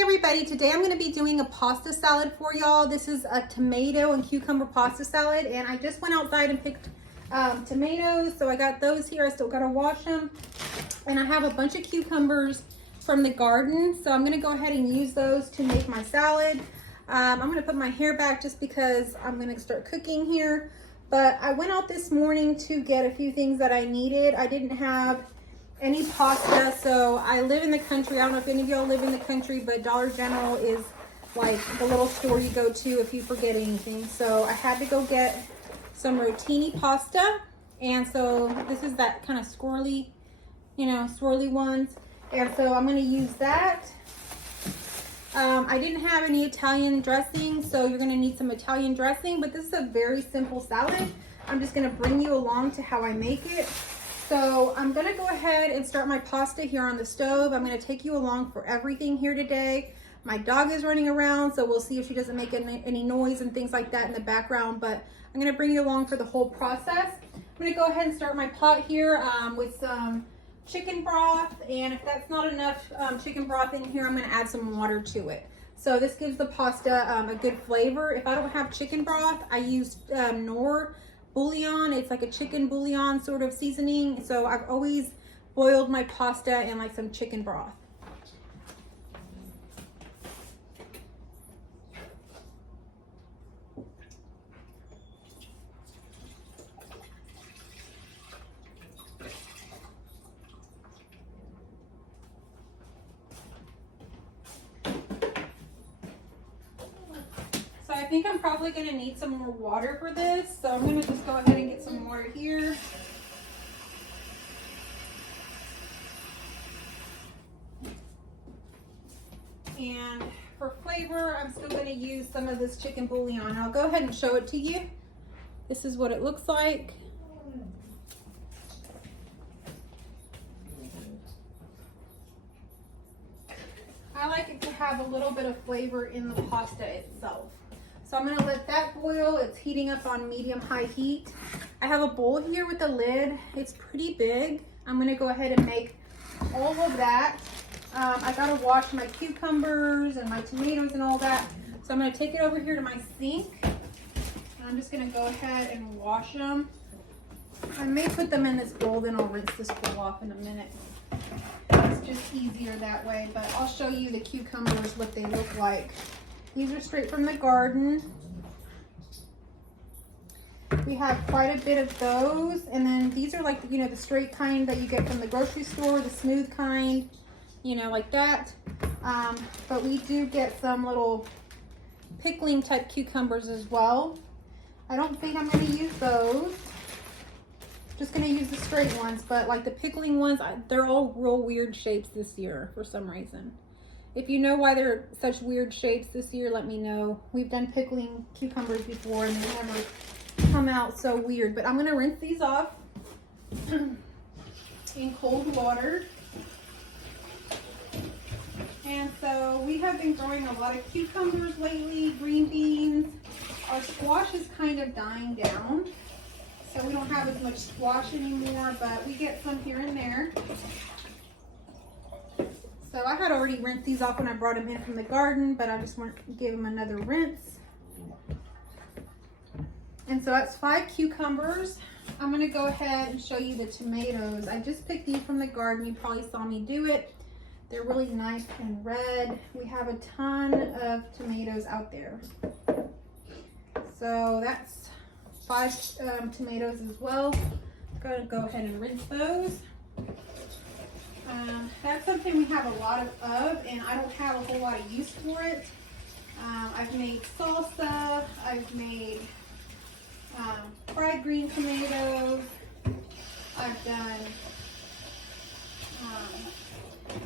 Hey everybody, today I'm going to be doing a pasta salad for y'all. This is a tomato and cucumber pasta salad, and I just went outside and picked tomatoes, so I got those here. I still got to wash them, and I have a bunch of cucumbers from the garden, so I'm going to go ahead and use those to make my salad. I'm going to put my hair back just because I'm going to start cooking here, but I went out this morning to get a few things that I needed. I didn't have any pasta, so I live in the country. I don't know if any of y'all live in the country, but Dollar General is like the little store you go to if you forget anything. So I had to go get some rotini pasta, and so this is that kind of swirly, swirly ones, and so I'm going to use that. I didn't have any Italian dressing, so you're going to need some Italian dressing, but this is a very simple salad. I'm just going to bring you along to how I make it. So I'm gonna go ahead and start my pasta here on the stove. I'm gonna take you along for everything here today. My dog is running around, so we'll see if she doesn't make any noise and things like that in the background, but I'm gonna bring you along for the whole process. I'm gonna go ahead and start my pot here with some chicken broth, and if that's not enough chicken broth in here, I'm gonna add some water to it. So this gives the pasta a good flavor. If I don't have chicken broth, I use Knorr bouillon. It's like a chicken bouillon sort of seasoning, so I've always boiled my pasta in like some chicken broth. So I think I'm probably going to need some more water for this, so I'm going to just go ahead and get some water here. And for flavor, I'm still going to use some of this chicken bouillon. I'll go ahead and show it to you. This is what it looks like. I like it to have a little bit of flavor in the pasta itself. So I'm gonna let that boil. It's heating up on medium-high heat. I have a bowl here with a lid. It's pretty big. I'm gonna go ahead and make all of that. I gotta wash my cucumbers and my tomatoes and all that. So I'm gonna take it over here to my sink. And I'm just gonna go ahead and wash them. I may put them in this bowl, then I'll rinse this bowl off in a minute. It's just easier that way, but I'll show you the cucumbers, what they look like. These are straight from the garden. We have quite a bit of those, and then these are like, the straight kind that you get from the grocery store, the smooth kind, like that. But we do get some little pickling type cucumbers as well. I don't think I'm going to use those. Just going to use the straight ones, but like the pickling ones, they're all real weird shapes this year for some reason. If you know why they're such weird shapes this year, let me know. We've done pickling cucumbers before and they never come out so weird. But I'm going to rinse these off in cold water. And so we have been growing a lot of cucumbers lately, green beans. Our squash is kind of dying down, so we don't have as much squash anymore, but we get some here and there. So I had already rinsed these off when I brought them in from the garden, but I just want to give them another rinse. And so that's 5 cucumbers. I'm going to go ahead and show you the tomatoes. I just picked these from the garden. You probably saw me do it. They're really nice and red. We have a ton of tomatoes out there. So that's 5 tomatoes as well. I'm going to go ahead and rinse those. That's something we have a lot of, and I don't have a whole lot of use for it. I've made salsa, I've made fried green tomatoes, I've done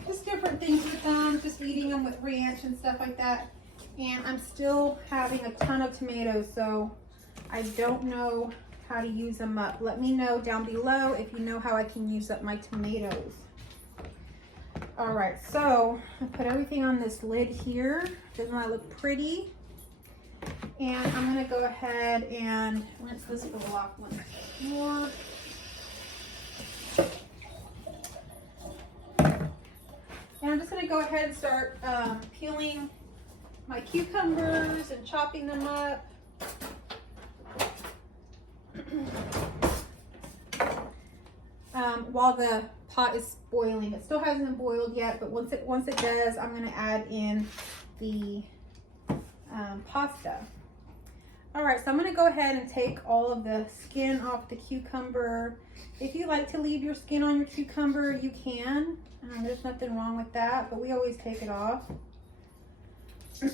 just different things with them, just eating them with ranch and stuff like that. And I'm still having a ton of tomatoes, so I don't know how to use them up. Let me know down below if you know how I can use up my tomatoes. All right, so I put everything on this lid here. Doesn't that look pretty? And I'm gonna go ahead and rinse this bowl off once more. And I'm just gonna go ahead and start peeling my cucumbers and chopping them up. While the pot is boiling. It still hasn't boiled yet, but once it does, I'm gonna add in the pasta. All right, so I'm gonna go ahead and take all of the skin off the cucumber. If you like to leave your skin on your cucumber, you can. There's nothing wrong with that, but we always take it off. So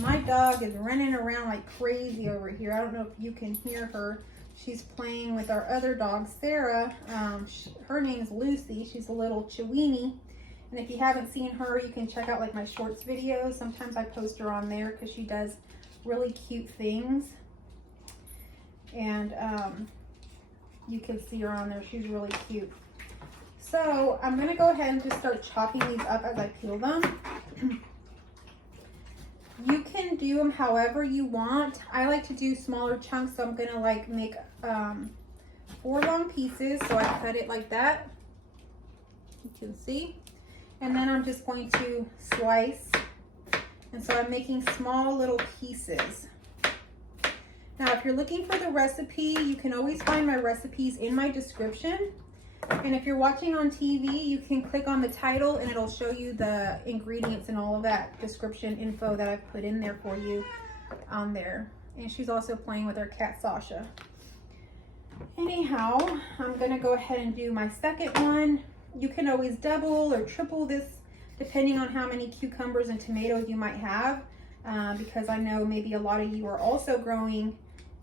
my dog is running around like crazy over here. I don't know if you can hear her. She's playing with our other dog, Sarah. Her name is Lucy. She's a little Chiweenie. And if you haven't seen her, you can check out like my shorts videos. Sometimes I post her on there because she does really cute things. And you can see her on there. She's really cute. So I'm going to go ahead and just start chopping these up as I peel them. You can do them however you want. I like to do smaller chunks, so I'm going to like make 4 long pieces. So I cut it like that. You can see. And then I'm just going to slice. And so I'm making small little pieces. Now, if you're looking for the recipe, you can always find my recipes in my description. And if you're watching on TV, you can click on the title and it'll show you the ingredients and all of that description info that I've put in there for you on there. And she's also playing with her cat, Sasha. Anyhow, I'm gonna go ahead and do my second one. You can always double or triple this depending on how many cucumbers and tomatoes you might have. Because I know maybe a lot of you are also growing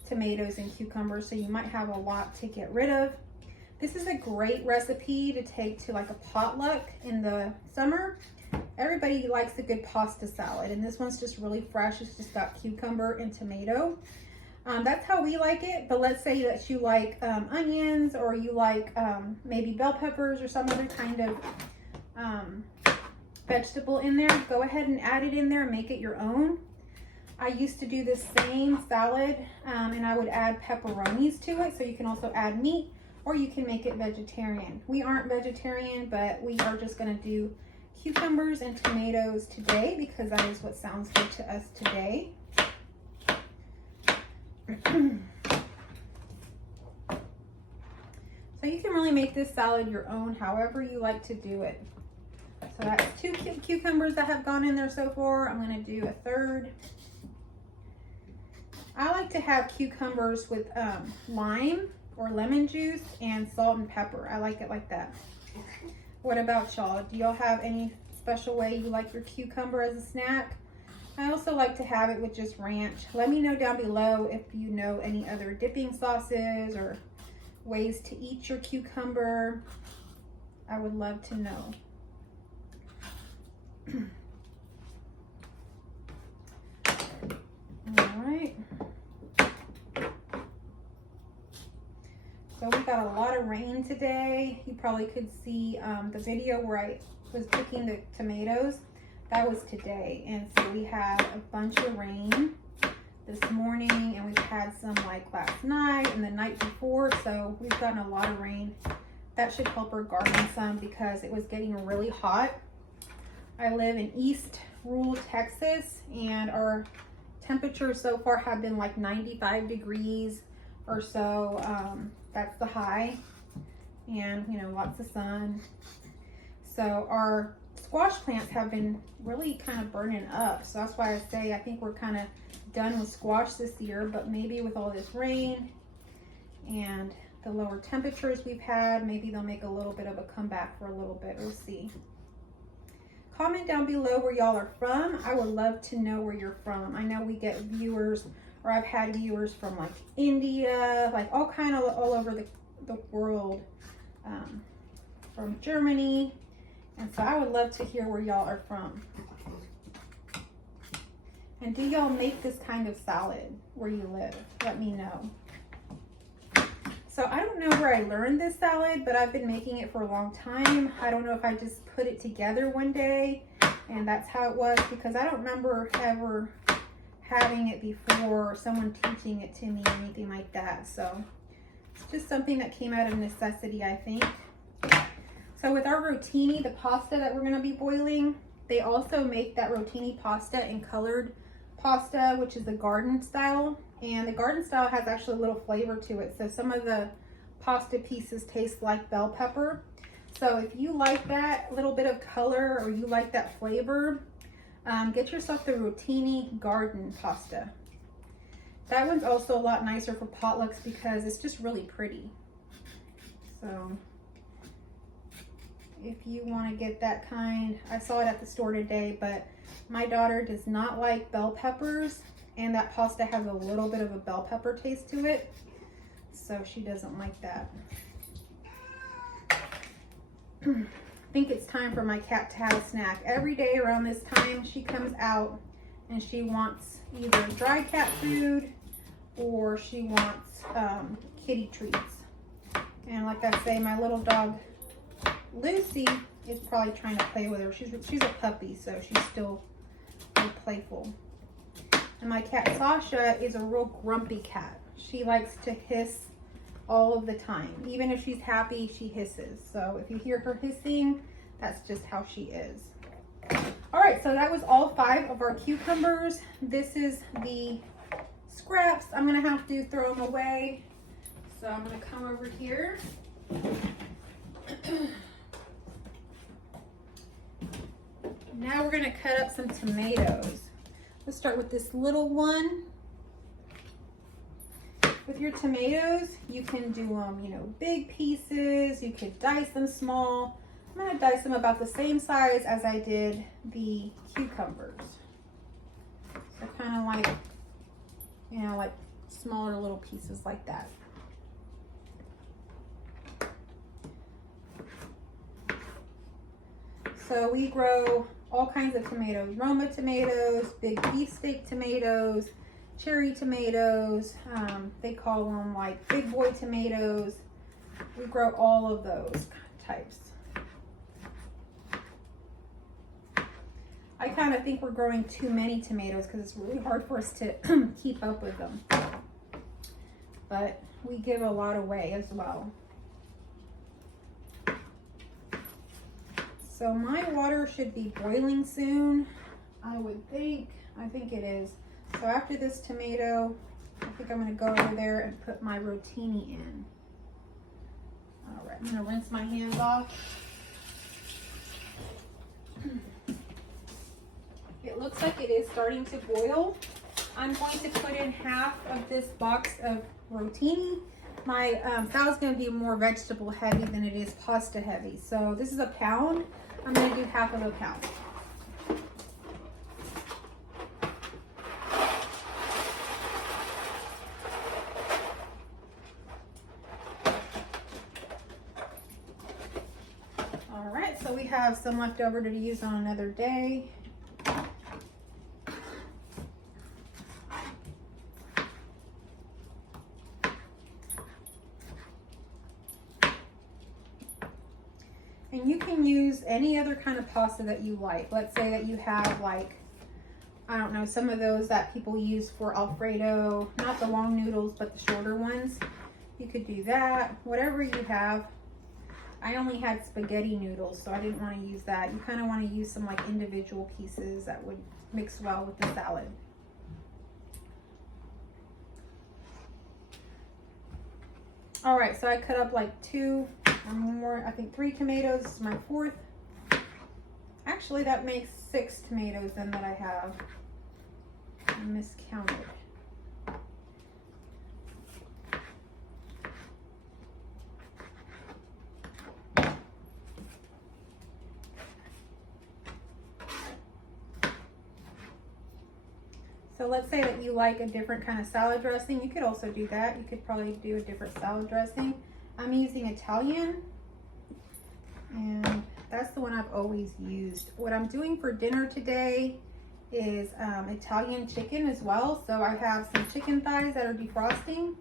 tomatoes and cucumbers, so you might have a lot to get rid of. This is a great recipe to take to like a potluck in the summer. Everybody likes a good pasta salad, and this one's just really fresh. It's just got cucumber and tomato. That's how we like it, but let's say that you like onions, or you like maybe bell peppers or some other kind of vegetable in there. Go ahead and add it in there and make it your own. I used to do this same salad and I would add pepperonis to it, so you can also add meat, or you can make it vegetarian. We aren't vegetarian, but we are just gonna do cucumbers and tomatoes today because that is what sounds good to us today. So you can really make this salad your own, however you like to do it. So that's 2 cucumbers that have gone in there so far. I'm gonna do a third. I like to have cucumbers with lime or lemon juice and salt and pepper. I like it like that. What about y'all? Do y'all have any special way you like your cucumber as a snack? I also like to have it with just ranch. Let me know down below if you know any other dipping sauces or ways to eat your cucumber. I would love to know. All right. So we got a lot of rain today. You probably could see the video where I was picking the tomatoes. That was today. And so we had a bunch of rain this morning, and we've had some like last night and the night before. So we've gotten a lot of rain. That should help our garden some because it was getting really hot. I live in East Rural, Texas, and our temperatures so far have been like 95 degrees or so. That's the high, and you know, lots of sun. So our squash plants have been really kind of burning up. So that's why I say I think we're kind of done with squash this year, but maybe with all this rain and the lower temperatures we've had, maybe they'll make a little bit of a comeback for a little bit. We'll see. Comment down below where y'all are from. I would love to know where you're from. I know we get viewers, or I've had viewers from like India, like all over the world, from Germany. And so I would love to hear where y'all are from. And do y'all make this kind of salad where you live? Let me know. So I don't know where I learned this salad, but I've been making it for a long time. I don't know if I just put it together one day and that's how it was, because I don't remember ever having it before or someone teaching it to me or anything like that. So it's just something that came out of necessity, I think. So with our rotini, the pasta that we're gonna be boiling, they also make that rotini pasta in colored pasta, which is the garden style. And the garden style has actually a little flavor to it. So some of the pasta pieces taste like bell pepper. So if you like that little bit of color or you like that flavor, get yourself the rotini garden pasta. That one's also a lot nicer for potlucks because it's just really pretty. So if you want to get that kind, I saw it at the store today, but my daughter does not like bell peppers, and that pasta has a little bit of a bell pepper taste to it, so she doesn't like that. I think it's time for my cat to have a snack. Every day around this time she comes out and she wants either dry cat food or she wants kitty treats. And like I say, my little dog Lucy is probably trying to play with her. She's a puppy, so she's still real playful. And my cat Sasha is a real grumpy cat. She likes to hiss all of the time. Even if she's happy, she hisses. So if you hear her hissing, that's just how she is. All right, so that was all 5 of our cucumbers. This is the scraps. I'm gonna have to throw them away. So I'm gonna come over here. Now we're gonna cut up some tomatoes. Let's start with this little one. With your tomatoes, you can do them, you know, big pieces. You could dice them small. I'm gonna dice them about the same size as I did the cucumbers. So kind of like, you know, like smaller little pieces like that. So we grow all kinds of tomatoes, Roma tomatoes, big beefsteak tomatoes, cherry tomatoes. They call them like big boy tomatoes. We grow all of those types. I kind of think we're growing too many tomatoes because it's really hard for us to keep up with them. But we give a lot away as well. So my water should be boiling soon, I would think. I think it is. So after this tomato, I think I'm going to go over there and put my rotini in. All right, I'm going to rinse my hands off. It looks like it is starting to boil. I'm going to put in half of this box of rotini. My salad's going to be more vegetable heavy than it is pasta heavy. So this is a pound. I'm going to do half of a pound. All right, so we have some left over to use on another day. And you can use any other kind of pasta that you like. Let's say that you have like, I don't know, some of those that people use for Alfredo, not the long noodles, but the shorter ones. You could do that, whatever you have. I only had spaghetti noodles, so I didn't want to use that. You kind of want to use some like individual pieces that would mix well with the salad. All right, so I cut up like 2 or more, I think 3 tomatoes. This is my 4th. Actually, that makes 6 tomatoes then that I have. I miscounted. So let's say that you like a different kind of salad dressing. You could also do that. You could probably do a different salad dressing. I'm using Italian, and that's the one I've always used. What I'm doing for dinner today is Italian chicken as well. So I have some chicken thighs that are defrosting,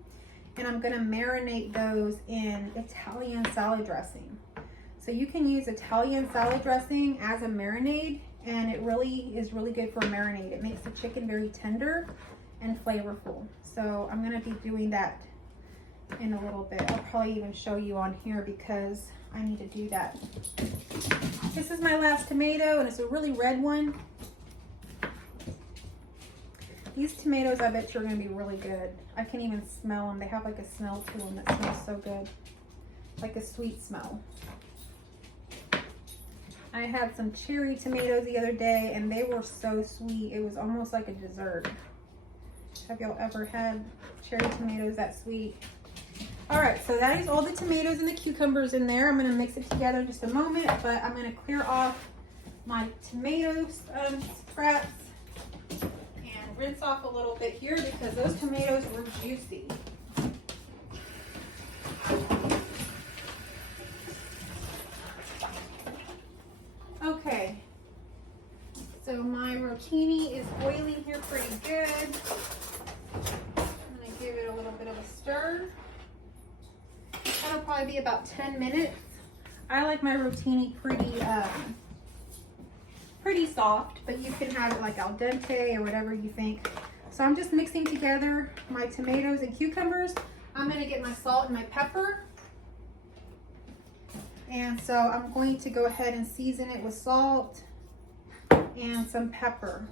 and I'm gonna marinate those in Italian salad dressing. So you can use Italian salad dressing as a marinade, and it really is really good for a marinade. It makes the chicken very tender and flavorful. So I'm gonna be doing that in a little bit. I'll probably even show you on here because I need to do that. This is my last tomato, and it's a really red one. These tomatoes, I bet you are going to be really good. I can even smell them. They have like a smell to them that smells so good. Like a sweet smell. I had some cherry tomatoes the other day, and they were so sweet. It was almost like a dessert. Have y'all ever had cherry tomatoes that sweet? All right, so that is all the tomatoes and the cucumbers in there. I'm going to mix it together in just a moment, but I'm going to clear off my tomato scraps and rinse off a little bit here because those tomatoes were juicy. Okay, so my rotini is boiling here pretty good. I'm going to give it a little bit of a stir. That'll probably be about 10 minutes. I like my rotini pretty soft, but you can have it like al dente or whatever you think. So I'm just mixing together my tomatoes and cucumbers. I'm going to get my salt and my pepper. And so I'm going to go ahead and season it with salt and some pepper.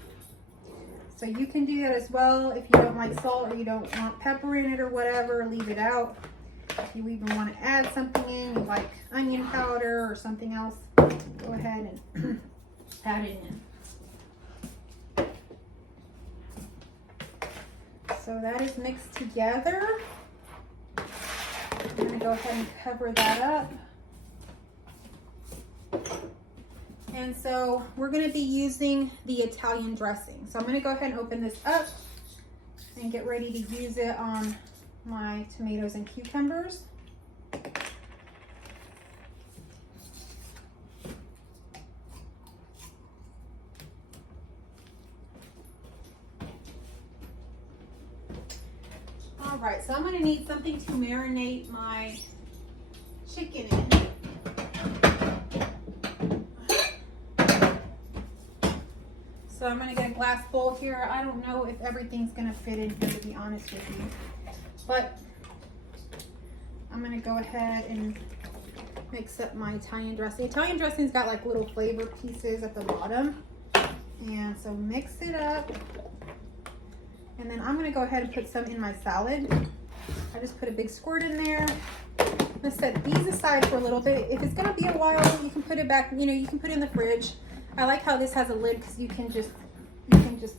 So you can do that as well if you don't like salt or you don't want pepper in it or whatever, leave it out. If you even want to add something in, you like onion powder or something else, go ahead and add it in. So that is mixed together. I'm going to go ahead and cover that up. And so we're going to be using the Italian dressing. So I'm going to go ahead and open this up and get ready to use it on my tomatoes and cucumbers. All right, so I'm going to need something to marinate my chicken in. So I'm going to get a glass bowl here. I don't know if everything's going to fit in here, to be honest with you. But I'm going to go ahead and mix up my Italian dressing. Italian dressing's got like little flavor pieces at the bottom. And so mix it up. And then I'm going to go ahead and put some in my salad. I just put a big squirt in there. I'm going to set these aside for a little bit. If it's going to be a while, you can put it back, you know, you can put it in the fridge. I like how this has a lid because you can just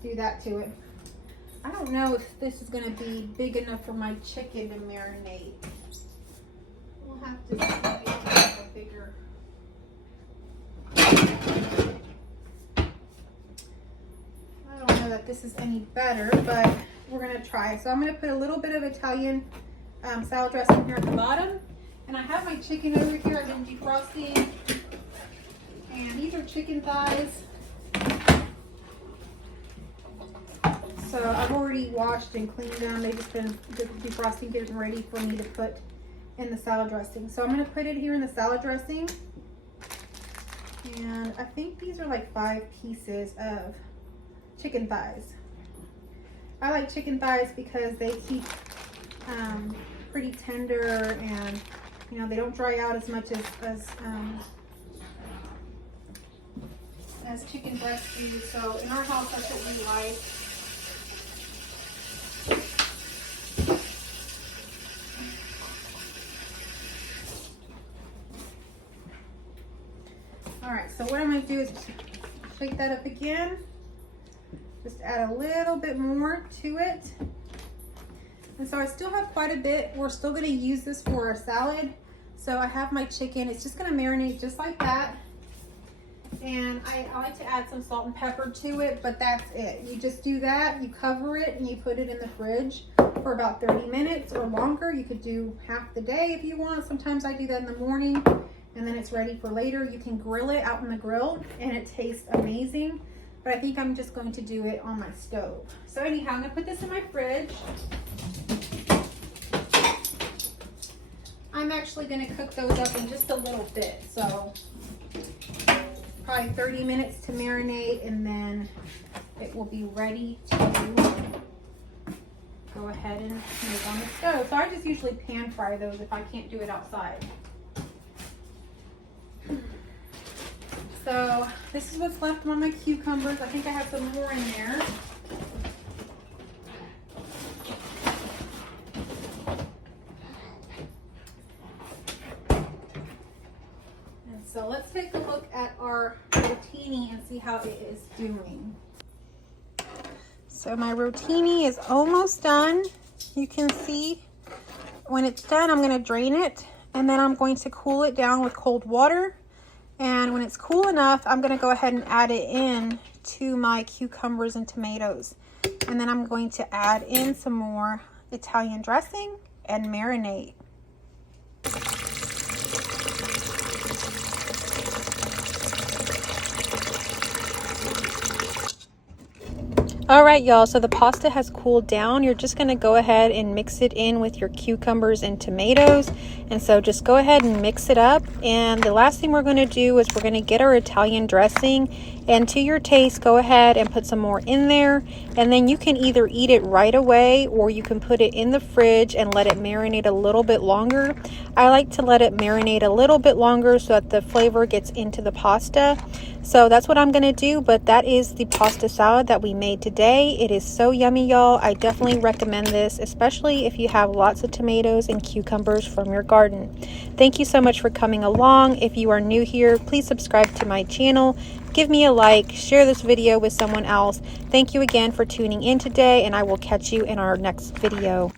do that to it. I don't know if this is going to be big enough for my chicken to marinate. We'll have to see a bigger. I don't know that this is any better, but we're going to try. So I'm going to put a little bit of Italian salad dressing here at the bottom. And I have my chicken over here. I've been defrosting. And these are chicken thighs. So I've already washed and cleaned them. They've just been defrosting, getting ready for me to put in the salad dressing. So I'm going to put it here in the salad dressing. And I think these are like 5 pieces of chicken thighs. I like chicken thighs because they keep pretty tender, and you know, they don't dry out as much as chicken breasts do. So in our house, that's what we like. All right, so what I'm going to do is shake that up again. Just add a little bit more to it. And so I still have quite a bit. We're still going to use this for a salad. So I have my chicken. It's just going to marinate just like that. And I like to add some salt and pepper to it, but that's it. You just do that, you cover it, and you put it in the fridge for about 30 minutes or longer. You could do half the day if you want. Sometimes I do that in the morning, and then it's ready for later. You can grill it out on the grill, and it tastes amazing. But I think I'm just going to do it on my stove. So anyhow, I'm going to put this in my fridge. I'm actually going to cook those up in just a little bit. So probably 30 minutes to marinate, and then it will be ready to go ahead and make on the stove. So I just usually pan fry those if I can't do it outside. So this is what's left on my cucumbers. I think I have some more in there. And so let's take a look at our rotini and see how it is doing. So my rotini is almost done. You can see when it's done, I'm going to drain it, and then I'm going to cool it down with cold water. And when it's cool enough, I'm going to go ahead and add it in to my cucumbers and tomatoes. And then I'm going to add in some more Italian dressing and marinate. All right, y'all, so the pasta has cooled down. You're just going to go ahead and mix it in with your cucumbers and tomatoes. And so just go ahead and mix it up. And the last thing we're going to do is we're going to get our Italian dressing. And to your taste, go ahead and put some more in there. And then you can either eat it right away, or you can put it in the fridge and let it marinate a little bit longer. I like to let it marinate a little bit longer so that the flavor gets into the pasta. So that's what I'm going to do, but that is the pasta salad that we made today. It is so yummy, y'all. I definitely recommend this, especially if you have lots of tomatoes and cucumbers from your garden. Thank you so much for coming along. If you are new here, please subscribe to my channel. Give me a like, share this video with someone else. Thank you again for tuning in today, and I will catch you in our next video.